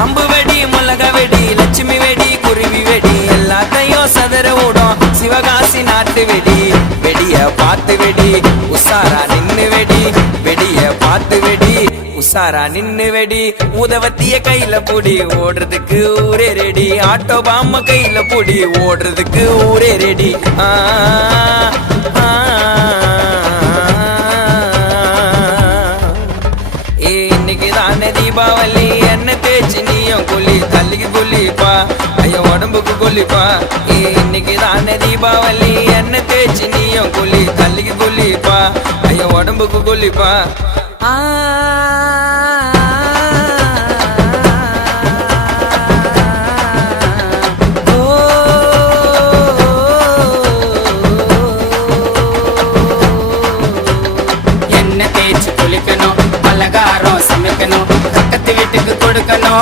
பாம்பு வெடி மிளக வெடி லட்சுமி வெடி குருவி வெடி எல்லாத்தையும் சதற விடும் சிவகாசி நாட்டு வெடி வெடிய பார்த்து வெடி உசாரா நின்னு வெடி வெடிய பார்த்து வெடி உசாரா நின்னு வெடி உதவத்திய கையில புடி ஓடுறதுக்கு ஊரே ரெடி ஆட்டோ பாம்ம கையில புடி ஓடுறதுக்கு ஊரே ரெடி இன்னைக்குதானே தீபாவளி என்ன தேய்ச்சி நீயும் கொல்லி தள்ளிக்கு கொல்லிப்பா ஐயோ உடம்புக்கு கொல்லிப்பா இன்னைக்குதானே தீபாவளி என்ன தேய்ச்சி நீயும் கொல்லி தள்ளிக்கு கொல்லிப்பா ஐயோ உடம்புக்கு கொல்லிப்பா